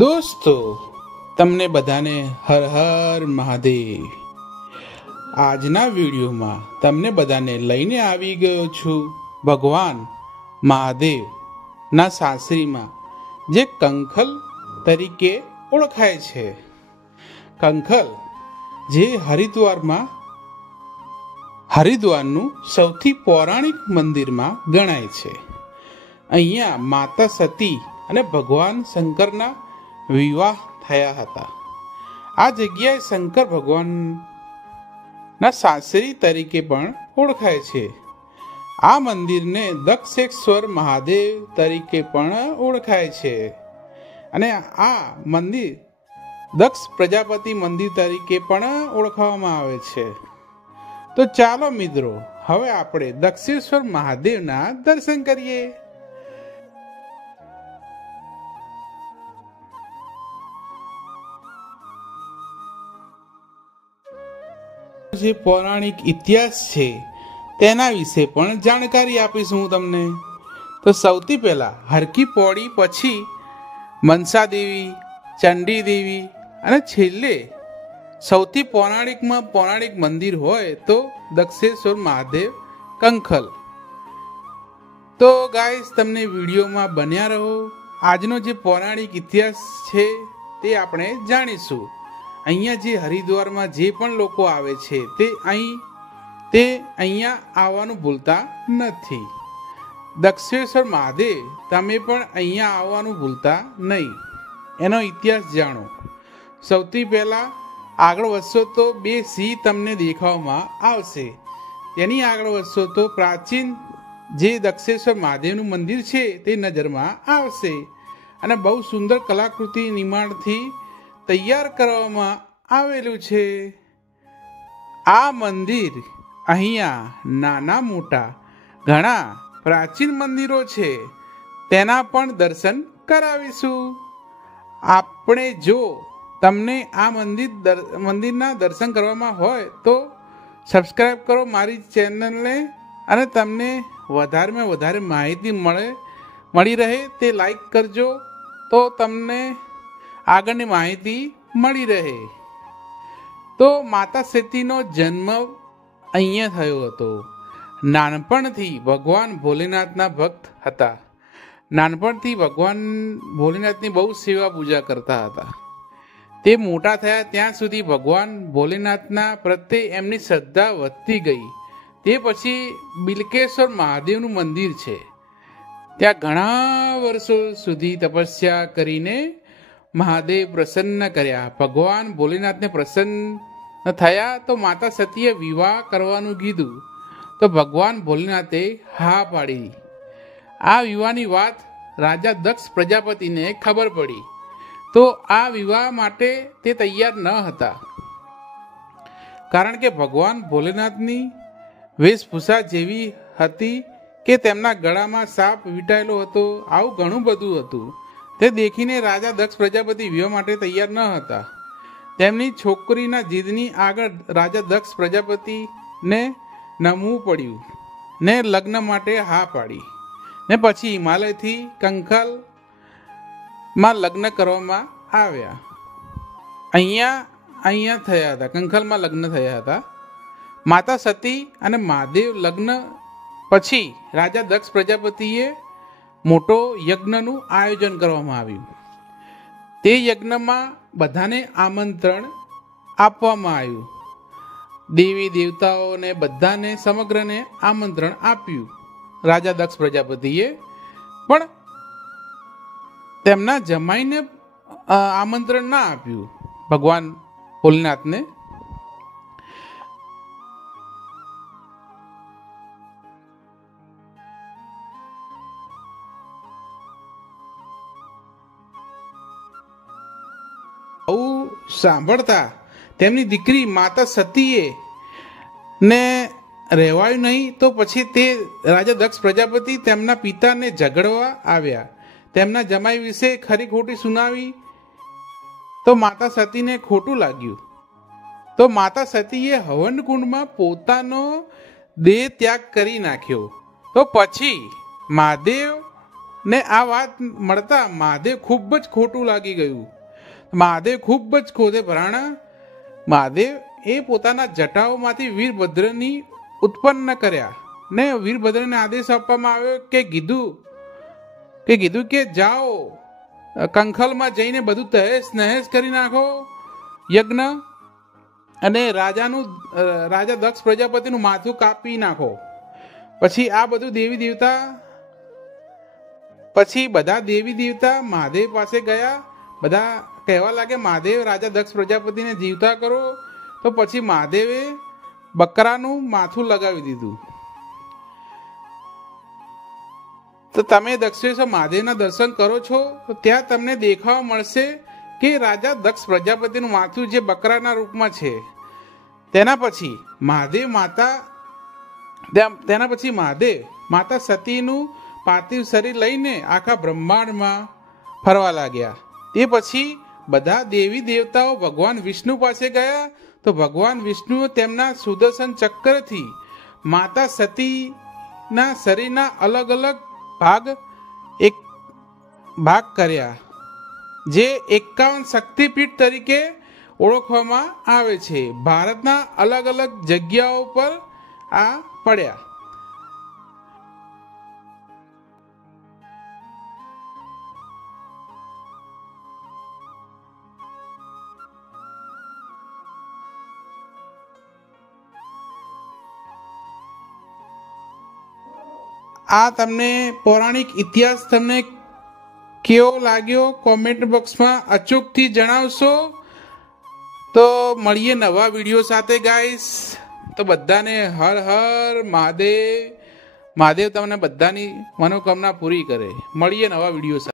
દોસ્તો, તમને બધાને હર હર મહાદેવ. આજના વિડીયોમાં તમને બધાને લઈને આવી ગયો છું ભગવાન મહાદેવના સાસરીમાં જે કંખલ તરીકે ઓળખાય છે. કંખલ જે હરિદ્વારનું સૌથી પૌરાણિક મંદિરમાં ગણાય છે. અહીંયા માતા સતી અને ભગવાન શંકરના વિવાહ થયા હતા. આ જગ્યાએ શંકર ભગવાનના સાસરી તરીકે પણ ઓળખાય છે. આ મંદિરને દક્ષેશ્વર મહાદેવ તરીકે પણ ઓળખાય છે અને આ મંદિર દક્ષ પ્રજાપતિ મંદિર તરીકે પણ ઓળખવામાં આવે છે. તો ચાલો મિત્રો, હવે આપણે દક્ષેશ્વર મહાદેવના દર્શન કરીએ. જે પૌરાણિક ઇતિહાસ છે તેના વિશે પણ જાણકારી આપીશું હું તમને. તો સૌથી પહેલા હરકી પૌડી, પછી મનસા દેવી, ચંડી દેવી અને છેલ્લે સૌથી પૌરાણિક મંદિર હોય તો દક્ષેશ્વર મહાદેવ કંખલ. તો ગાઈસ, તમને વિડીયોમાં બન્યા રહો. આજનો જે પૌરાણિક ઇતિહાસ છે તે આપણે જાણીશું. અહીંયા જે હરિદ્વારમાં જે પણ લોકો આવે છે તે અહીંયા આવવાનું ભૂલતા નથી. દક્ષેશ્વર મહાદેવ તમે પણ અહીંયા આવવાનું ભૂલતા નહીં. એનો ઇતિહાસ જાણો. સૌથી પહેલાં આગળ વધશો તો બે સિંહ તમને દેખાવામાં આવશે. તેની આગળ વધશો તો પ્રાચીન જે દક્ષેશ્વર મહાદેવનું મંદિર છે તે નજરમાં આવશે અને બહુ સુંદર કલાકૃતિ નિર્માણથી તૈયાર કરવામાં આવેલું છે. આ મંદિર અહીંયા નાના મોટા ઘણા પ્રાચીન મંદિરો છે, તેના પણ દર્શન કરાવીશું આપણે. જો તમને આ મંદિરના દર્શન કરવામાં હોય તો સબસ્ક્રાઈબ કરો મારી ચેનલને, અને તમને વધારેમાં વધારે માહિતી મળી રહે તે લાઈક કરજો, તો તમને આગળની માહિતી મળી રહે. તો માતા સતીનો જન્મ અહીંયા થયો હતો. નાનપણથી ભગવાન ભોલેનાથના ભક્ત હતા. નાનપણથી ભગવાન ભોલેનાથની બહુ સેવા પૂજા કરતા હતા. તે મોટા થયા ત્યાં સુધી ભગવાન ભોલેનાથના પ્રત્યે એમની શ્રદ્ધા વધતી ગઈ. તે પછી બિલકેશ્વર મહાદેવનું મંદિર છે. ત્યાં ઘણા વર્ષો સુધી તપસ્યા કરીને મહાદેવ પ્રસન્ન કર્યા. ભગવાન ભોલેનાથને પ્રસન્ન થયા તો માતા સતીએ વિવાહ કરવાનું કીધું તો ભગવાન ભોલેનાથે હા પાડી. આ વિવાહની વાત રાજા દક્ષ પ્રજાપતિને ખબર પડી તો આ વિવાહ માટે તે તૈયાર ન હતા, કારણ કે ભગવાન ભોલેનાથની વેશભૂષા જેવી હતી કે તેમના ગળામાં સાપ વીંટાયેલો હતો. આવું ઘણું બધું હતું. તે દેખીને રાજા દક્ષ પ્રજાપતિ વિવાહ માટે તૈયાર ન હતા. તેમની છોકરીના જીદની આગળ રાજા દક્ષ પ્રજાપતિને નમવું પડ્યું ને લગ્ન માટે હા પાડી ને પછી હિમાલયથી કંખલમાં લગ્ન કરવામાં આવ્યા. અહીંયા થયા હતા, કંખલમાં લગ્ન થયા હતા. માતા સતી અને મહાદેવ લગ્ન પછી રાજા દક્ષ પ્રજાપતિએ મોટો યજ્ઞનું આયોજન કરવામાં આવ્યું. તે યજ્ઞમાં બધાને આમંત્રણ આપવામાં આવ્યું. દેવી દેવતાઓને બધાને સમગ્રને આમંત્રણ આપ્યું. રાજા દક્ષ પ્રજાપતિએ પણ તેમના જમાઈને આમંત્રણ ના આપ્યું ભગવાન ભોલેનાથને. આવું સાંભળતા તેમની દીકરી માતા સતીએ ને રહેવાયું નહીં. તો પછી તે રાજા દક્ષ પ્રજાપતિ તેમના પિતાને ઝઘડવા આવ્યા. તેમના જમાઈ વિશે ખરી ખોટી સુનાવી તો માતા સતીને ખોટું લાગ્યું. તો માતા સતીએ હવનકુંડમાં પોતાનો દેહ ત્યાગ કરી નાખ્યો. તો પછી મહાદેવ ને આ વાત મળતા મહાદેવ ખૂબ જ ખોટું લાગી ગયું. મહાદેવ ખૂબ જ ખોદે ભરાણા. મહાદેવ એ પોતાના જટાઓમાંથી વીરભદ્રની ઉત્પન્ન કર્યા ને વીરભદ્રને આદેશ આપવામાં આવ્યો કીધું કે જાઓ કંખલમાં જઈને બધું તહેસ નહેસ કરી નાખો યજ્ઞ, અને રાજા દક્ષ પ્રજાપતિનું માથું કાપી નાખો. પછી આ બધું બધા દેવી દેવતા મહાદેવ પાસે ગયા. બધા કહેવા લાગે મહાદેવ રાજા દક્ષ પ્રજાપતિને જીવતા કરો. તો પછી મહાદેવે બકરાનું માથું લગાવી દીધું. તો તમે દક્ષેશ્વર મહાદેવના દર્શન કરો છો તો ત્યાં તમને દેખાવા મળશે કે રાજા દક્ષ પ્રજાપતિનું માથું જે બકરાના રૂપમાં છે. તેના પછી મહાદેવ માતા સતીનું પાર્થિવ શરીર લઈને આખા બ્રહ્માંડમાં ફરવા લાગ્યા. તે પછી બધા દેવી દેવતાઓ ભગવાન વિષ્ણુ પાસે ગયા. તો ભગવાન વિષ્ણુએ તેમના સુદર્શન ચક્રથી માતા સતીના શરીરના અલગ અલગ ભાગ કર્યા, જે 51 શક્તિપીઠ તરીકે ઓળખવામાં આવે છે. ભારતના અલગ અલગ જગ્યાઓ પર આ પડ્યા. આ તમને પૌરાણિક ઇતિહાસ તમને કેવો લાગ્યો કોમેન્ટ બોક્સમાં અચૂકથી જણાવશો. તો મળીએ નવા વિડીયો સાથે ગાઈસ. તો બધાને હર હર મહાદેવ. મહાદેવ તમને બધાની મનોકામના પૂરી કરે. મળીએ નવા વિડીયો સાથે.